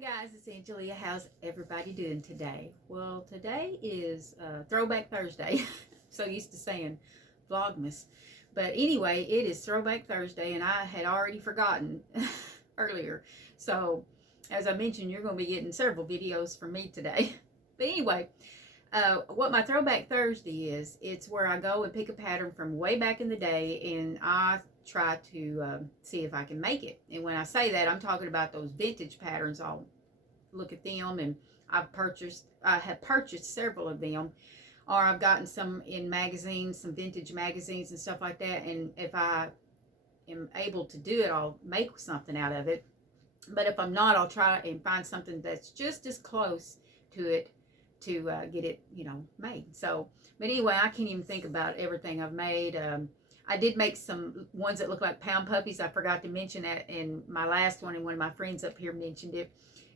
guys, it's Angelia. How's everybody doing today? Well, today is Throwback Thursday. So used to saying Vlogmas. But anyway, it is Throwback Thursday, and I had already forgotten earlier. So, as I mentioned, you're going to be getting several videos from me today. But anyway, what my Throwback Thursday is, it's where I go and pick a pattern from way back in the day, and I try to see if I can make it. And when I say that, I'm talking about those vintage patterns. I'll look at them, and I have purchased several of them, or I've gotten some in magazines, some vintage magazines and stuff like that. And if I am able to do it, I'll make something out of it. But if I'm not, I'll try and find something that's just as close to it to get it, made. So, but anyway, I can't even think about everything I've made. I did make some ones that look like pound puppies. I forgot to mention that in my last one, and one of my friends up here mentioned it.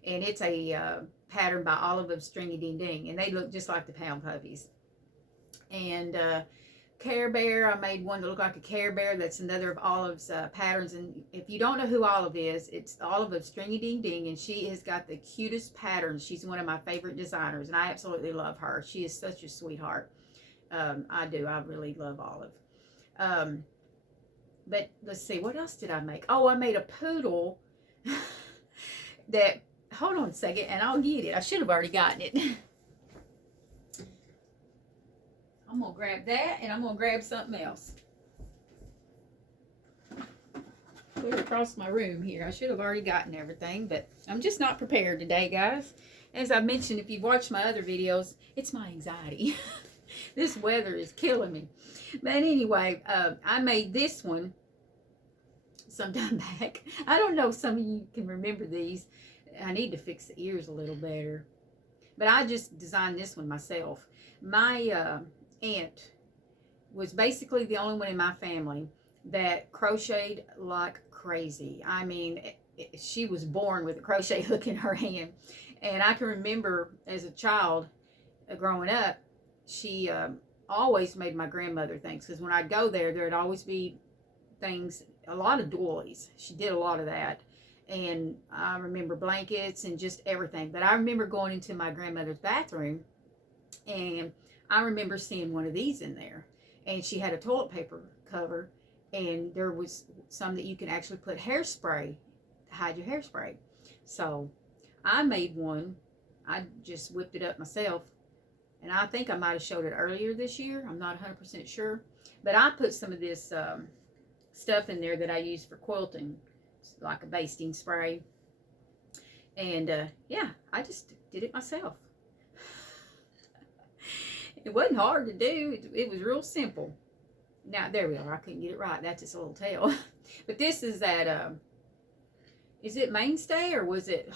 And it's a pattern by Olive of Stringy DingDing, and they look just like the pound puppies. And Care Bear, I made one that looked like a Care Bear. That's another of Olive's patterns. And if you don't know who Olive is, it's Olive of Stringy DingDing, and she has got the cutest patterns. She's one of my favorite designers, and I absolutely love her. She is such a sweetheart. I really love Olive. But let's see, what else did I make? Oh, I made a poodle that, hold on a second, and I'll get it. I should have already gotten it. I'm going to grab that, and I'm going to grab something else. Put it across my room here. I should have already gotten everything, but I'm just not prepared today, guys. As I mentioned, if you've watched my other videos, it's my anxiety. This weather is killing me. But anyway, I made this one sometime back. I don't know if some of you can remember these. I need to fix the ears a little better. But I just designed this one myself. My aunt was basically the only one in my family that crocheted like crazy. I mean, she was born with a crochet hook in her hand. And I can remember as a child growing up, she always made my grandmother things, because when I'd go there, there'd always be things, a lot of doilies. She did a lot of that. And I remember blankets and just everything. But I remember going into my grandmother's bathroom, and I remember seeing one of these in there. And she had a toilet paper cover, and there was some that you can actually put hairspray to hide your hairspray. So I made one. I just whipped it up myself. And I think I might have showed it earlier this year. I'm not 100% sure. But I put some of this stuff in there that I use for quilting. It's like a basting spray. And yeah, I just did it myself. It wasn't hard to do. It was real simple. Now, there we are. I couldn't get it right. That's its little tail. But this is that, is it Mainstay, or was it,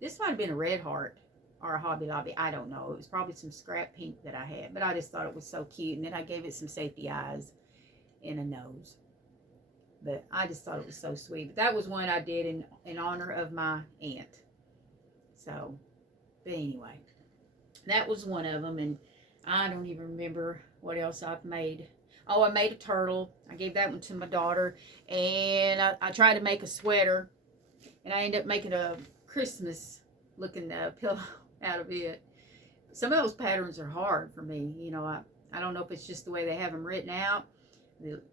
this might have been a Red Heart. Or a Hobby Lobby, I don't know. It was probably some scrap pink that I had, but I just thought it was so cute. And then I gave it some safety eyes and a nose. But I just thought it was so sweet. But that was one I did in honor of my aunt. So, but anyway, that was one of them. And I don't even remember what else I've made. Oh, I made a turtle. I gave that one to my daughter. And I tried to make a sweater. And I ended up making a Christmas looking pillow out of it. Some of those patterns are hard for me. I don't know if it's just the way they have them written out,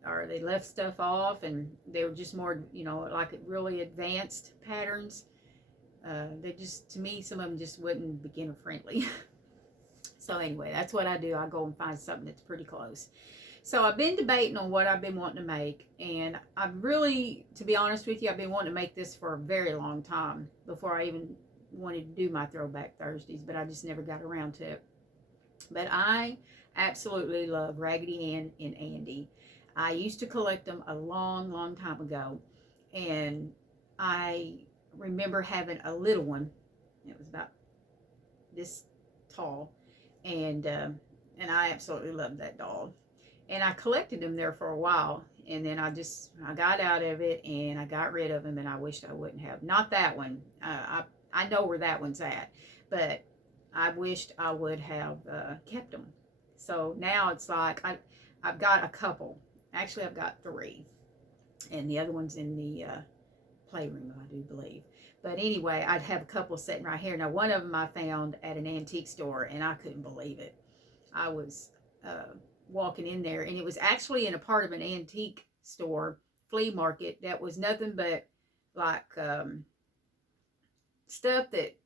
or they left stuff off, and they were just more, like really advanced patterns. They just, to me, some of them just wasn't beginner friendly. So anyway, that's what I do. I go and find something that's pretty close. So I've been debating on what I've been wanting to make, and I've really, to be honest with you, I've been wanting to make this for a very long time before I even wanted to do my Throwback Thursdays, but I just never got around to it. But I absolutely love Raggedy Ann and Andy. I used to collect them a long time ago, and I remember having a little one. It was about this tall, and I absolutely loved that doll. And I collected them there for a while, and then I got out of it, and I got rid of them, and I wished I wouldn't have. Not that one. I know where that one's at, but I wished I would have kept them. So now it's like I've got a couple. Actually, I've got 3, and the other one's in the playroom, I do believe. But anyway, I'd have a couple sitting right here. Now, one of them I found at an antique store, and I couldn't believe it. I was walking in there, and it was actually in a part of an antique store, flea market, that was nothing but like stuff that,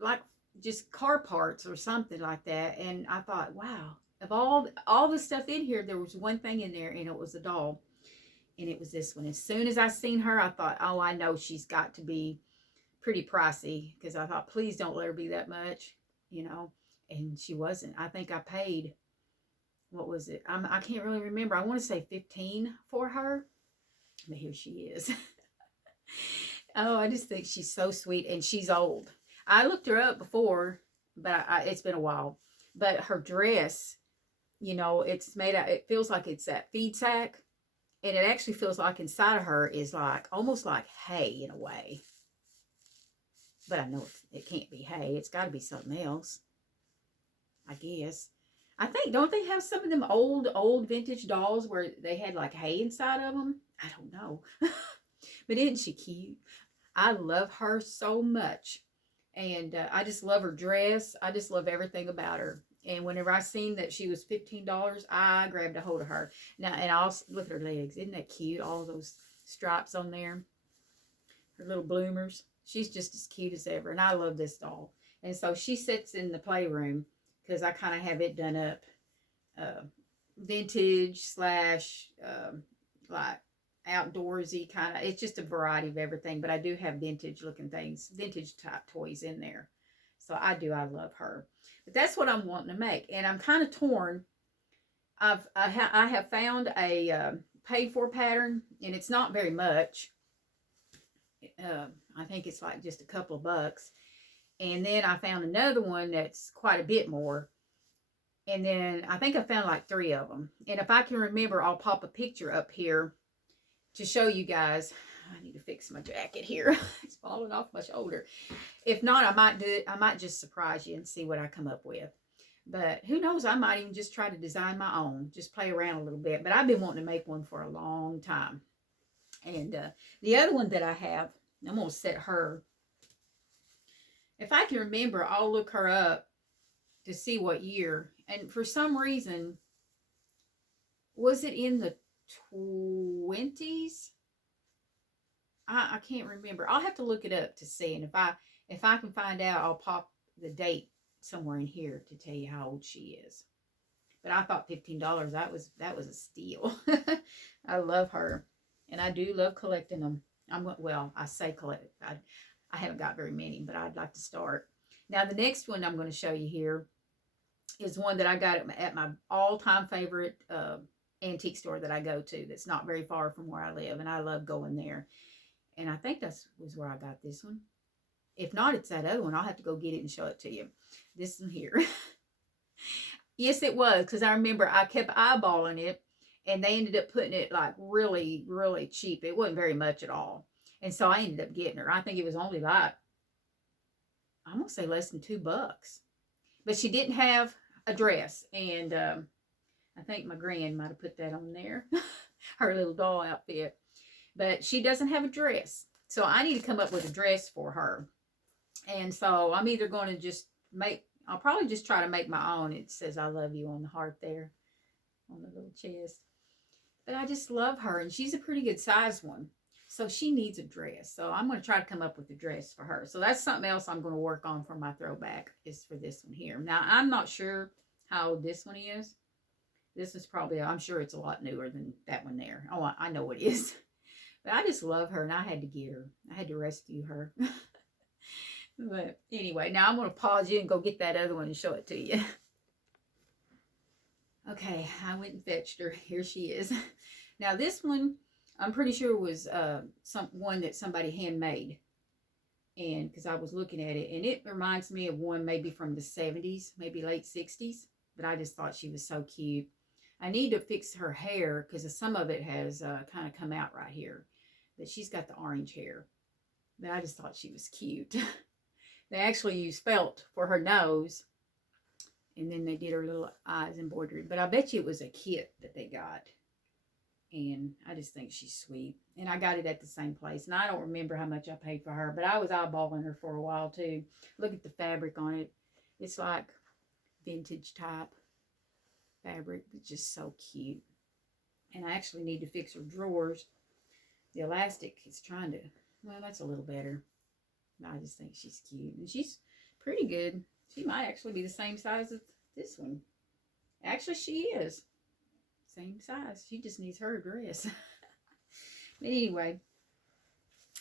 like just car parts or something like that. And I thought, wow, of all the stuff in here, there was one thing in there, and it was a doll, and it was this one. As soon as I seen her, I thought, oh, I know she's got to be pretty pricey, because I thought, please don't let her be that much, you know. And she wasn't. I think I paid, what was it? I can't really remember. I want to say 15 for her, but here she is. Oh, I just think she's so sweet, and she's old. I looked her up before, but it's been a while. But her dress, you know, it's made out, it feels like it's that feed sack, and it actually feels like inside of her is like, almost like hay in a way. But I know it can't be hay. It's got to be something else, I guess. I think, don't they have some of them old vintage dolls where they had like hay inside of them? I don't know. But isn't she cute? I love her so much. And I just love her dress. I just love everything about her. And whenever I seen that she was $15, I grabbed a hold of her. Now, and also, look at her legs. Isn't that cute? All those stripes on there. Her little bloomers. She's just as cute as ever. And I love this doll. And so she sits in the playroom, because I kind of have it done up vintage slash like outdoorsy kind of. It's just a variety of everything, but I do have vintage looking things, vintage type toys in there. So I love her. But that's what I'm wanting to make, and I'm kind of torn. I have found a paid for pattern, and it's not very much. I think it's like just a couple of bucks. And then I found another one that's quite a bit more. And then I think I found like 3 of them. And if I can remember, I'll pop a picture up here to show you guys. I need to fix my jacket here. It's falling off my shoulder. If not, I might do it. I might just surprise you and see what I come up with. But who knows? I might even just try to design my own. Just play around a little bit. But I've been wanting to make one for a long time. And the other one that I have, I'm going to set her. If I can remember, I'll look her up to see what year. And for some reason, was it in the 20s? I can't remember. I'll have to look it up to see. And if I can find out, I'll pop the date somewhere in here to tell you how old she is. But I thought $15, that was a steal. I love her. And I do love collecting them. I say collect. I haven't got very many, but I'd like to start. Now, the next one I'm going to show you here is one that I got at my all-time favorite antique store that I go to that's not very far from where I live, and I love going there. And I think that was where I got this one. If not, it's that other one. I'll have to go get it and show it to you. This one here. Yes, it was, because I remember I kept eyeballing it, and they ended up putting it like really, really cheap. It wasn't very much at all. And so I ended up getting her. I think it was only like, I'm going to say less than $2. But she didn't have a dress. And I think my grand might have put that on there. Her little doll outfit. But she doesn't have a dress. So I need to come up with a dress for her. And so I'm either going to just I'll probably just try to make my own. It says I love you on the heart there. On the little chest. But I just love her. And she's a pretty good size one. So she needs a dress. So I'm going to try to come up with a dress for her. So that's something else I'm going to work on for my throwback, is for this one here. Now, I'm not sure how old this one is. This is probably, I'm sure it's a lot newer than that one there. Oh, I know it is. But I just love her, and I had to get her. I had to rescue her. But anyway, now I'm going to pause you and go get that other one and show it to you. Okay, I went and fetched her. Here she is. Now, this one, I'm pretty sure was one that somebody handmade. And because I was looking at it, and it reminds me of one maybe from the 70s, maybe late 60s. But I just thought she was so cute. I need to fix her hair because some of it has kind of come out right here. But she's got the orange hair. But I just thought she was cute. They actually used felt for her nose. And then they did her little eyes embroidery. But I bet you it was a kit that they got. And I just think she's sweet. And I got it at the same place. And I don't remember how much I paid for her, but I was eyeballing her for a while too. Look at the fabric on it. It's like vintage type fabric. It's just so cute. And I actually need to fix her drawers. The elastic is trying to, well, that's a little better. I just think she's cute. And she's pretty good. She might actually be the same size as this one. Actually, she is. Same size. She just needs her dress. But anyway,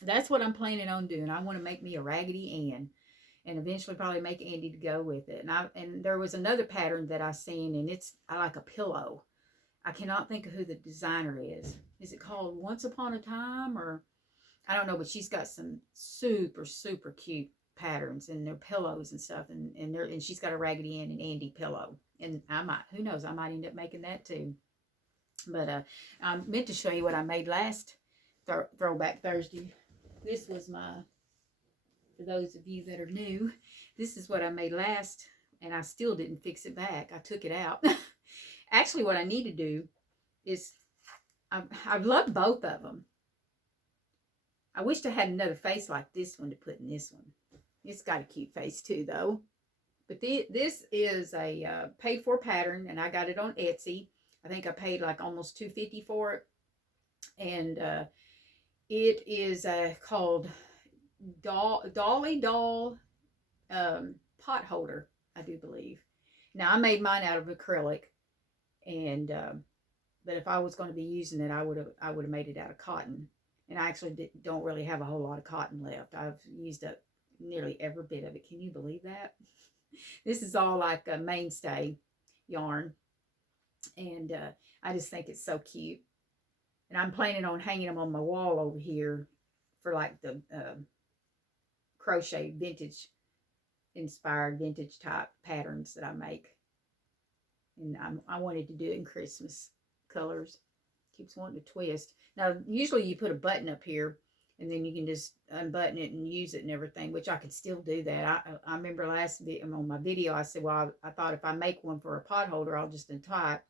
that's what I'm planning on doing. I want to make me a Raggedy Ann. And eventually probably make Andy to go with it. And there was another pattern that I seen, and I like a pillow. I cannot think of who the designer is. Is it called Once Upon a Time, or I don't know, but she's got some super, super cute patterns, and they're pillows and stuff, and she's got a Raggedy Ann and Andy pillow. And I might, who knows, I might end up making that too. But I meant to show you what I made last Throwback Thursday. This was for those of you that are new, this is what I made last, and I still didn't fix it back. I took it out. Actually, what I need to do is, I've loved both of them. I wished I had another face like this one to put in this one. It's got a cute face too, though. But this is a paid-for pattern, and I got it on Etsy. I think I paid like almost $2.50 for it. And it is called Dolly Doll Potholder, I do believe. Now, I made mine out of acrylic, and but if I was going to be using it, I would have made it out of cotton. And I actually don't really have a whole lot of cotton left. I've used up nearly every bit of it. Can you believe that? This is all like a mainstay yarn, and I just think it's so cute. And I'm planning on hanging them on my wall over here for like the crochet vintage inspired vintage type patterns that I make. And I wanted to do it in Christmas colors. Keeps wanting to twist. Now, usually you put a button up here, and then you can just unbutton it and use it and everything, which I can still do that. I remember on my video, I said, well, I thought if I make one for a potholder, I'll just untie it.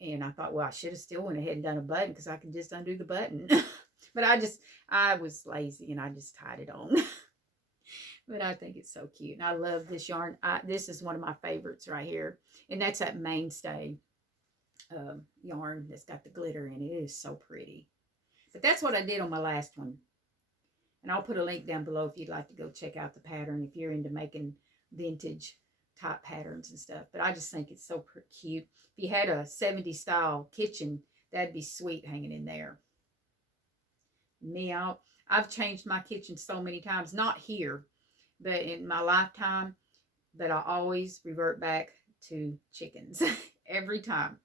And I thought, well, I should have still went ahead and done a button, because I can just undo the button. But I was lazy, and I just tied it on. But I think it's so cute. And I love this yarn. This is one of my favorites right here. And that's that mainstay yarn that's got the glitter in it. It is so pretty. But that's what I did on my last one. And I'll put a link down below if you'd like to go check out the pattern if you're into making vintage type patterns and stuff. But I just think it's so cute. If you had a 70s style kitchen, that'd be sweet hanging in there. Me, I've changed my kitchen so many times. Not here, but in my lifetime. But I always revert back to chickens every time.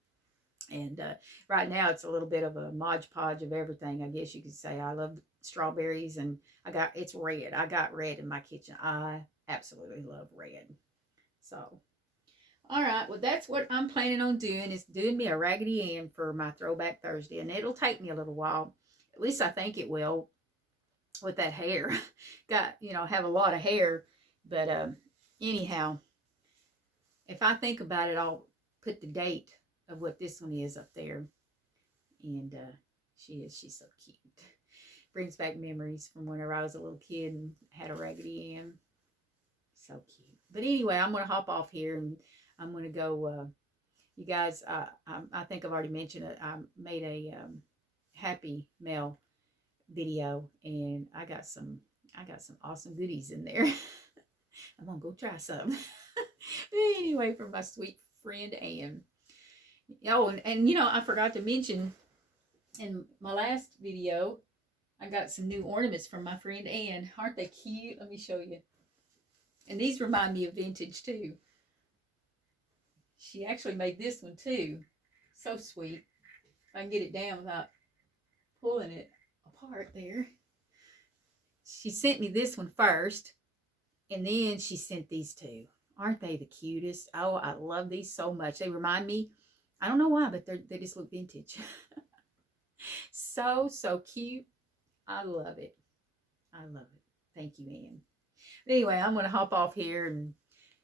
And right now it's a little bit of a modge podge of everything, I guess you could say. I love strawberries, and it's red. I got red in my kitchen. I absolutely love red. So, all right. Well, that's what I'm planning on doing, is doing me a Raggedy Ann for my Throwback Thursday. And it'll take me a little while. At least I think it will, with that hair. Have a lot of hair. But anyhow, if I think about it, I'll put the date of what this one is up there. And she's so cute. Brings back memories from whenever I was a little kid and had a Raggedy Ann. So cute. But anyway, I'm going to hop off here, and I'm going to go, you guys, I think I've already mentioned it. I made a Happy Mail video, and I got some awesome goodies in there. I'm going to go try some. Anyway, for my sweet friend Ann. Oh, and I forgot to mention in my last video, I got some new ornaments from my friend Ann. Aren't they cute? Let me show you. And these remind me of vintage too. She actually made this one too. So sweet. If I can get it down without pulling it apart there. She sent me this one first, and then she sent these two. Aren't they the cutest? Oh, I love these so much. They remind me, I don't know why, but they just look vintage. So cute. I love it. I love it. Thank you, Ann. But anyway, I'm going to hop off here, and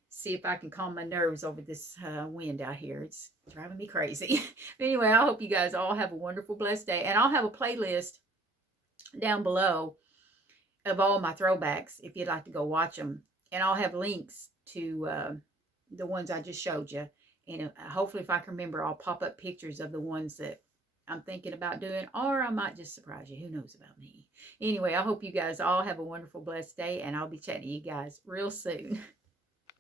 see if I can calm my nerves over this wind out here. It's driving me crazy. But anyway, I hope you guys all have a wonderful, blessed day. And I'll have a playlist down below of all my throwbacks if you'd like to go watch them. And I'll have links to the ones I just showed you. And hopefully, if I can remember, I'll pop up pictures of the ones that I'm thinking about doing, or I might just surprise you. Who knows about me? Anyway, I hope you guys all have a wonderful, blessed day, and I'll be chatting to you guys real soon.